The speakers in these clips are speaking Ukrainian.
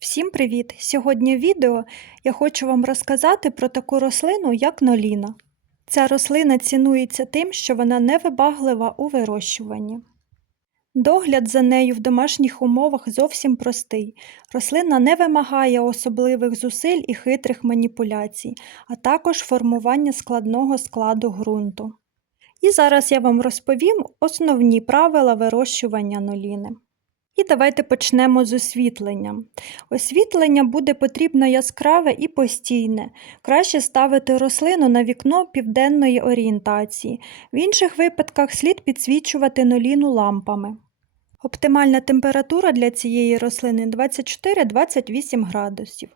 Всім привіт! Сьогодні в відео я хочу вам розказати про таку рослину, як ноліна. Ця рослина цінується тим, що вона невибаглива у вирощуванні. Догляд за нею в домашніх умовах зовсім простий. Рослина не вимагає особливих зусиль і хитрих маніпуляцій, а також формування складного складу ґрунту. І зараз я вам розповім основні правила вирощування ноліни. І давайте почнемо з освітлення. Освітлення буде потрібно яскраве і постійне. Краще ставити рослину на вікно південної орієнтації. В інших випадках слід підсвічувати ноліну лампами. Оптимальна температура для цієї рослини 24-28 градусів,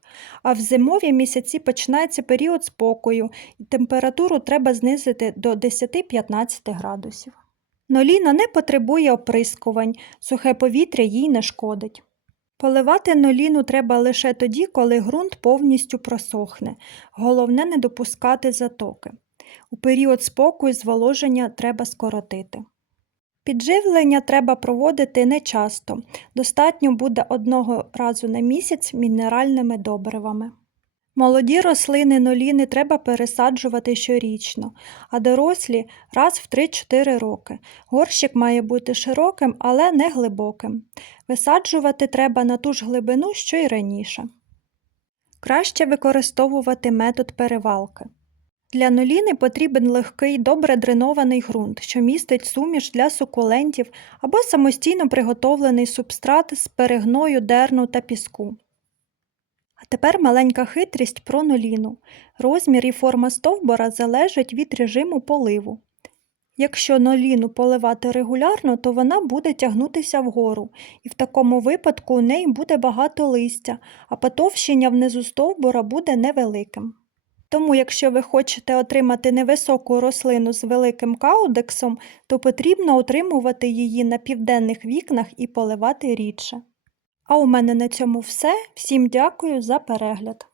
а в зимові місяці починається період спокою, і температуру треба знизити до 10-15 градусів. Ноліна не потребує оприскувань, сухе повітря їй не шкодить. Поливати ноліну треба лише тоді, коли ґрунт повністю просохне. Головне не допускати затоки. У період спокою зволоження треба скоротити. Підживлення треба проводити нечасто. Достатньо буде одного разу на місяць мінеральними добривами. Молоді рослини ноліни треба пересаджувати щорічно, а дорослі раз в 3-4 роки. Горщик має бути широким, але не глибоким. Висаджувати треба на ту ж глибину, що й раніше. Краще використовувати метод перевалки. Для ноліни потрібен легкий, добре дренований ґрунт, що містить суміш для сукулентів або самостійно приготовлений субстрат з перегною, дерну та піску. А тепер маленька хитрість про ноліну. Розмір і форма стовбура залежать від режиму поливу. Якщо ноліну поливати регулярно, то вона буде тягнутися вгору, і в такому випадку у неї буде багато листя, а потовщення внизу стовбура буде невеликим. Тому, якщо ви хочете отримати невисоку рослину з великим каудексом, то потрібно утримувати її на південних вікнах і поливати рідше. А у мене на цьому все. Всім дякую за перегляд.